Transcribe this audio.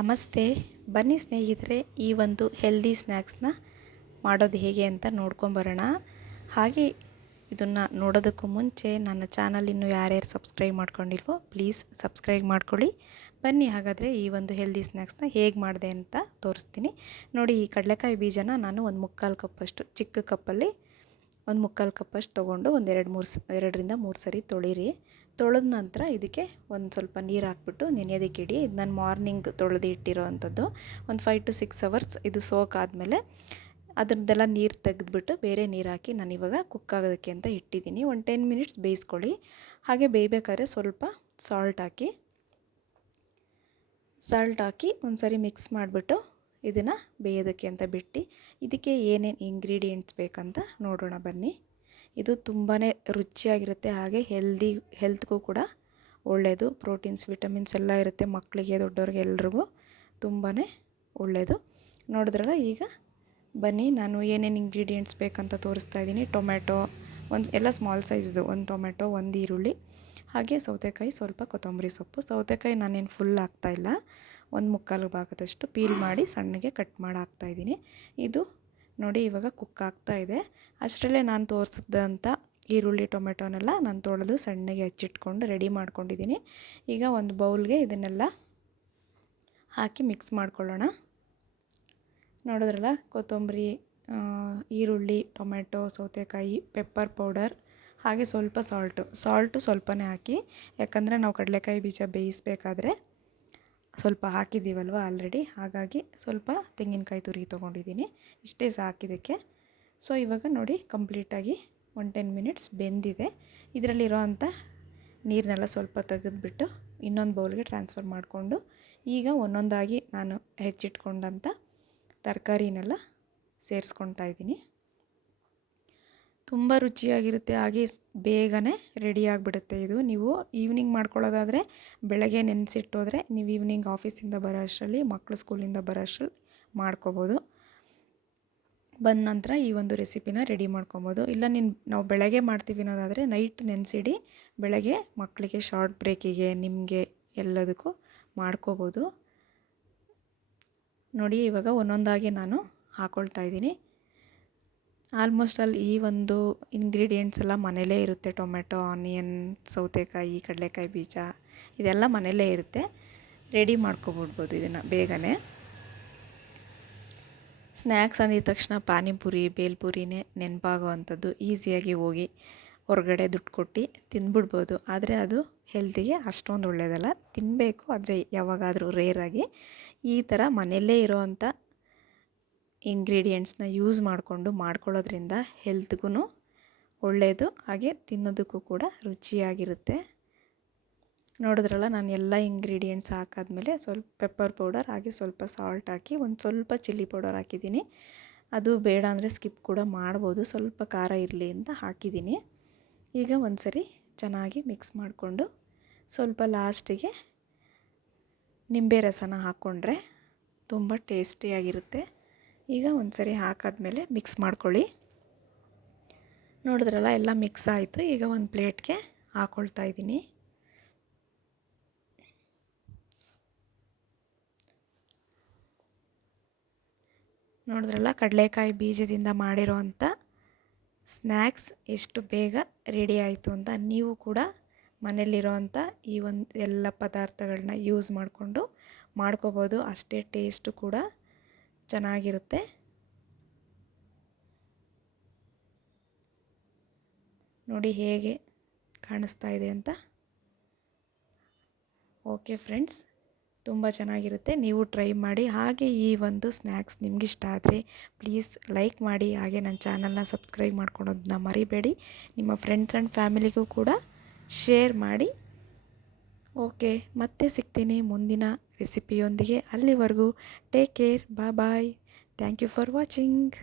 ನಮಸ್ತೆ. ಬನ್ನಿ ಸ್ನೇಹಿತರೆ, ಈ ಒಂದು ಹೆಲ್ದಿ ಸ್ನ್ಯಾಕ್ಸ್ನ ಮಾಡೋದು ಹೇಗೆ ಅಂತ ನೋಡ್ಕೊಂಬರೋಣ. ಹಾಗೆ ಇದನ್ನು ನೋಡೋದಕ್ಕೂ ಮುಂಚೆ ನನ್ನ ಚಾನಲ್ ಇನ್ನೂ ಯಾರ್ಯಾರು ಸಬ್ಸ್ಕ್ರೈಬ್ ಮಾಡ್ಕೊಂಡಿಲ್ವೋ ಪ್ಲೀಸ್ ಸಬ್ಸ್ಕ್ರೈಬ್ ಮಾಡ್ಕೊಳ್ಳಿ. ಬನ್ನಿ ಹಾಗಾದರೆ ಈ ಒಂದು ಹೆಲ್ದಿ ಸ್ನ್ಯಾಕ್ಸ್ನ ಹೇಗೆ ಮಾಡಿದೆ ಅಂತ ತೋರಿಸ್ತೀನಿ. ನೋಡಿ, ಈ ಕಡಲೆಕಾಯಿ ಬೀಜನ ನಾನು ಒಂದು 3/4 ಕಪ್ಪಷ್ಟು ಚಿಕ್ಕ ಕಪ್ಪಲ್ಲಿ ಒಂದು 3/4 ಕಪ್ಪಷ್ಟು ತೊಗೊಂಡು ಒಂದು 2ರಿಂದ 3 ಸರಿ ತೊಳಿರಿ. ತೊಳೆದ ನಂತರ ಇದಕ್ಕೆ ಒಂದು ಸ್ವಲ್ಪ ನೀರು ಹಾಕ್ಬಿಟ್ಟು ನೆನೆಯೋದಕ್ಕೆ ಇಡಿ. ಇದು ನಾನು ಮಾರ್ನಿಂಗ್ ತೊಳೆದು ಇಟ್ಟಿರೋ ಅಂಥದ್ದು. ಒಂದು 5 to 6 ಅವರ್ಸ್ ಇದು ಸೋಕ್ ಆದಮೇಲೆ ಅದರದ್ದೆಲ್ಲ ನೀರು ತೆಗೆದುಬಿಟ್ಟು ಬೇರೆ ನೀರು ಹಾಕಿ ನಾನು ಇವಾಗ ಕುಕ್ ಆಗೋದಕ್ಕೆ ಅಂತ ಇಟ್ಟಿದ್ದೀನಿ. ಒಂದು 10 ಮಿನಿಟ್ಸ್ ಬೇಯಿಸ್ಕೊಳ್ಳಿ. ಹಾಗೆ ಬೇಯಬೇಕಾದ್ರೆ ಸ್ವಲ್ಪ ಸಾಲ್ಟ್ ಹಾಕಿ ಒಂದು ಸರಿ ಮಿಕ್ಸ್ ಮಾಡಿಬಿಟ್ಟು ಇದನ್ನು ಬೇಯೋದಕ್ಕೆ ಅಂತ ಬಿಟ್ಟು ಇದಕ್ಕೆ ಏನೇನು ಇಂಗ್ರೀಡಿಯೆಂಟ್ಸ್ ಬೇಕಂತ ನೋಡೋಣ ಬನ್ನಿ. ಇದು ತುಂಬಾ ರುಚಿಯಾಗಿರುತ್ತೆ, ಹಾಗೆ ಹೆಲ್ತ್ಗೂ ಕೂಡ ಒಳ್ಳೆಯದು. ಪ್ರೋಟೀನ್ಸ್, ವಿಟಮಿನ್ಸ್ ಎಲ್ಲ ಇರುತ್ತೆ. ಮಕ್ಕಳಿಗೆ, ದೊಡ್ಡವ್ರಿಗೆ ಎಲ್ರಿಗೂ ತುಂಬಾ ಒಳ್ಳೆಯದು. ನೋಡಿದ್ರಲ್ಲ, ಈಗ ಬನ್ನಿ ನಾನು ಏನೇನು ಇಂಗ್ರೀಡಿಯೆಂಟ್ಸ್ ಬೇಕಂತ ತೋರಿಸ್ತಾ ಇದ್ದೀನಿ. ಟೊಮೆಟೊ ಎಲ್ಲ ಸ್ಮಾಲ್ ಸೈಜ್ದು, ಒಂದು ಟೊಮೆಟೊ, ಒಂದು ಈರುಳ್ಳಿ, ಹಾಗೆ ಸೌತೆಕಾಯಿ, ಸ್ವಲ್ಪ ಕೊತ್ತಂಬರಿ ಸೊಪ್ಪು. ಸೌತೆಕಾಯಿ ನಾನೇನು ಫುಲ್ ಹಾಕ್ತಾಯಿಲ್ಲ, ಒಂದು 3/4 ಭಾಗದಷ್ಟು ಪೀಲ್ ಮಾಡಿ ಸಣ್ಣಗೆ ಕಟ್ ಮಾಡಿ ಹಾಕ್ತಾಯಿದ್ದೀನಿ. ಇದು ನೋಡಿ ಇವಾಗ ಕುಕ್ ಆಗ್ತಾ ಇದೆ. ಅಷ್ಟರಲ್ಲೇ ನಾನು ತೋರಿಸಿದಂಥ ಈರುಳ್ಳಿ, ಟೊಮೆಟೊನೆಲ್ಲ ನಾನು ತೊಳೆದು ಸಣ್ಣಗೆ ಹಚ್ಚಿಟ್ಕೊಂಡು ರೆಡಿ ಮಾಡ್ಕೊಂಡಿದ್ದೀನಿ. ಈಗ ಒಂದು ಬೌಲ್ಗೆ ಇದನ್ನೆಲ್ಲ ಹಾಕಿ ಮಿಕ್ಸ್ ಮಾಡ್ಕೊಳ್ಳೋಣ. ನೋಡಿದ್ರಲ್ಲ, ಕೊತ್ತಂಬರಿ, ಈರುಳ್ಳಿ, ಟೊಮೆಟೊ, ಸೌತೆಕಾಯಿ, ಪೆಪ್ಪರ್ ಪೌಡರ್, ಹಾಗೆ ಸ್ವಲ್ಪ ಸಾಲ್ಟು ಸ್ವಲ್ಪನೇ ಹಾಕಿ, ಯಾಕಂದರೆ ನಾವು ಕಡಲೆಕಾಯಿ ಬೀಜ ಬೇಯಿಸಬೇಕಾದ್ರೆ ಸ್ವಲ್ಪ ಹಾಕಿದ್ದೀವಲ್ವ ಆಲ್ರೆಡಿ, ಹಾಗಾಗಿ ಸ್ವಲ್ಪ ತೆಂಗಿನಕಾಯಿ ತುರಿ ತೊಗೊಂಡಿದ್ದೀನಿ. ಇಷ್ಟೇ ಸಾಕಿದ್ದಕ್ಕೆ. ಸೊ ಇವಾಗ ನೋಡಿ, ಕಂಪ್ಲೀಟಾಗಿ ಒಂದು 10 ಮಿನಿಟ್ಸ್ ಬೆಂದಿದೆ. ಇದರಲ್ಲಿರೋ ಅಂಥ ನೀರನ್ನೆಲ್ಲ ಸ್ವಲ್ಪ ತೆಗೆದುಬಿಟ್ಟು ಇನ್ನೊಂದು ಬೌಲ್ಗೆ ಟ್ರಾನ್ಸ್ಫರ್ ಮಾಡಿಕೊಂಡು ಈಗ ಒಂದೊಂದಾಗಿ ನಾನು ಹೆಚ್ಚಿಟ್ಕೊಂಡಂಥ ತರಕಾರಿನೆಲ್ಲ ಸೇರಿಸ್ಕೊಳ್ತಾ ಇದ್ದೀನಿ. ತುಂಬ ರುಚಿಯಾಗಿರುತ್ತೆ, ಹಾಗೆ ಬೇಗನೆ ರೆಡಿ ಆಗಿಬಿಡುತ್ತೆ. ಇದು ನೀವು ಈವ್ನಿಂಗ್ ಮಾಡ್ಕೊಳ್ಳೋದಾದರೆ ಬೆಳಗ್ಗೆ ನೆನೆಸಿಟ್ಟೋದ್ರೆ ನೀವು ಈವ್ನಿಂಗ್ ಆಫೀಸಿಂದ ಬರೋ ಅಷ್ಟರಲ್ಲಿ, ಮಕ್ಕಳು ಸ್ಕೂಲಿಂದ ಬರೋ ಅಷ್ಟರಲ್ಲಿ ಮಾಡ್ಕೋಬೋದು. ಬಂದ ನಂತರ ಈ ಒಂದು ರೆಸಿಪಿನ ರೆಡಿ ಮಾಡ್ಕೊಬೋದು. ಇಲ್ಲ ನಾವು ಬೆಳಗ್ಗೆ ಮಾಡ್ತೀವಿ ಅನ್ನೋದಾದರೆ ನೈಟ್ ನೆನೆಸಿಡಿ, ಬೆಳಗ್ಗೆ ಮಕ್ಕಳಿಗೆ ಶಾರ್ಟ್ ಬ್ರೇಕಿಗೆ, ನಿಮಗೆ ಎಲ್ಲದಕ್ಕೂ ಮಾಡ್ಕೋಬೋದು. ನೋಡಿ, ಇವಾಗ ಒಂದೊಂದಾಗಿ ನಾನು ಹಾಕ್ಕೊಳ್ತಾ ಇದ್ದೀನಿ. ಆಲ್ಮೋಸ್ಟ್ ಈ ಒಂದು ಇಂಗ್ರೀಡಿಯೆಂಟ್ಸ್ ಎಲ್ಲ ಮನೇಲೇ ಇರುತ್ತೆ. ಟೊಮೆಟೊ, ಆನಿಯನ್, ಸೌತೆಕಾಯಿ, ಕಡಲೆಕಾಯಿ ಬೀಜ, ಇದೆಲ್ಲ ಮನೇಲೇ ಇರುತ್ತೆ. ರೆಡಿ ಮಾಡ್ಕೊಬಿಡ್ಬೋದು ಇದನ್ನು ಬೇಗನೆ. ಸ್ನ್ಯಾಕ್ಸ್ ಅಂದಿದ ತಕ್ಷಣ ಪಾನಿಪುರಿ, ಬೇಲ್ಪುರಿನೇ ನೆನಪಾಗೋ ಅಂಥದ್ದು. ಈಸಿಯಾಗಿ ಹೋಗಿ ಹೊರಗಡೆ ದುಡ್ಡು ಕೊಟ್ಟು ತಿಂದ್ಬಿಡ್ಬೋದು. ಆದರೆ ಅದು ಹೆಲ್ತಿಗೆ ಅಷ್ಟೊಂದು ಒಳ್ಳೆಯದಲ್ಲ. ತಿನ್ನಬೇಕು, ಆದರೆ ಯಾವಾಗಾದರೂ ರೇರಾಗಿ. ಈ ಥರ ಮನೆಯಲ್ಲೇ ಇರೋವಂಥ ಇಂಗ್ರೀಡಿಯೆಂಟ್ಸ್ನ ಯೂಸ್ ಮಾಡ್ಕೊಳ್ಳೋದ್ರಿಂದ ಹೆಲ್ತ್ಗೂ ಒಳ್ಳೆಯದು, ಹಾಗೆ ತಿನ್ನೋದಕ್ಕೂ ಕೂಡ ರುಚಿಯಾಗಿರುತ್ತೆ. ನೋಡಿದ್ರಲ್ಲ, ನಾನು ಎಲ್ಲ ಇಂಗ್ರೀಡಿಯೆಂಟ್ಸ್ ಹಾಕಾದ್ಮೇಲೆ ಸ್ವಲ್ಪ ಪೆಪ್ಪರ್ ಪೌಡರ್, ಹಾಗೆ ಸ್ವಲ್ಪ ಸಾಲ್ಟ್ ಹಾಕಿ ಒಂದು ಸ್ವಲ್ಪ ಚಿಲ್ಲಿ ಪೌಡರ್ ಹಾಕಿದ್ದೀನಿ. ಅದು ಬೇಡ ಅಂದರೆ ಸ್ಕಿಪ್ ಕೂಡ ಮಾಡ್ಬೋದು, ಸ್ವಲ್ಪ ಖಾರ ಇರಲಿ ಅಂತ ಹಾಕಿದ್ದೀನಿ. ಈಗ ಒಂದು ಸರಿ ಚೆನ್ನಾಗಿ ಮಿಕ್ಸ್ ಮಾಡಿಕೊಂಡು ಸ್ವಲ್ಪ ಲಾಸ್ಟಿಗೆ ನಿಂಬೆ ರಸನ ಹಾಕ್ಕೊಂಡ್ರೆ ತುಂಬ ಟೇಸ್ಟಿಯಾಗಿರುತ್ತೆ. ಈಗ ಒಂದು ಸರಿ ಹಾಕಾದ್ಮೇಲೆ ಮಿಕ್ಸ್ ಮಾಡ್ಕೊಳ್ಳಿ. ನೋಡಿದ್ರಲ್ಲ, ಎಲ್ಲ ಮಿಕ್ಸ್ ಆಯಿತು. ಈಗ ಒಂದು ಪ್ಲೇಟ್ಗೆ ಹಾಕ್ಕೊಳ್ತಾ ಇದ್ದೀನಿ. ನೋಡಿದ್ರಲ್ಲ, ಕಡಲೆಕಾಯಿ ಬೀಜದಿಂದ ಮಾಡಿರೋವಂಥ ಸ್ನ್ಯಾಕ್ಸ್ ಎಷ್ಟು ಬೇಗ ರೆಡಿ ಆಯಿತು ಅಂತ. ನೀವು ಕೂಡ ಮನೆಯಲ್ಲಿರೋವಂಥ ಈ ಒಂದು ಎಲ್ಲ ಪದಾರ್ಥಗಳನ್ನ ಯೂಸ್ ಮಾಡಿಕೊಂಡು ಮಾಡ್ಕೋಬೋದು. ಅಷ್ಟೇ ಟೇಸ್ಟು ಕೂಡ ಚೆನ್ನಾಗಿರುತ್ತೆ. ನೋಡಿ ಹೇಗೆ ಕಾಣಿಸ್ತಾ ಇದೆ ಅಂತ. ಓಕೆ ಫ್ರೆಂಡ್ಸ್, ತುಂಬ ಚೆನ್ನಾಗಿರುತ್ತೆ. ನೀವು ಟ್ರೈ ಮಾಡಿ. ಹಾಗೆ ಈ ಒಂದು ಸ್ನ್ಯಾಕ್ಸ್ ನಿಮಗಿಷ್ಟ ಆದರೆ ಪ್ಲೀಸ್ ಲೈಕ್ ಮಾಡಿ, ಹಾಗೆ ನನ್ನ ಚಾನಲ್ನ ಸಬ್ಸ್ಕ್ರೈಬ್ ಮಾಡ್ಕೊಳೋದನ್ನ ಮರಿಬೇಡಿ. ನಿಮ್ಮ ಫ್ರೆಂಡ್ಸ್ ಆ್ಯಂಡ್ ಫ್ಯಾಮಿಲಿಗೂ ಕೂಡ ಶೇರ್ ಮಾಡಿ. ಓಕೆ, ಮತ್ತೆ ಸಿಗ್ತೀನಿ ಮುಂದಿನ ರೆಸಿಪಿಯೊಂದಿಗೆ. ಅಲ್ಲಿವರೆಗೂ take care, bye. Thank you for watching.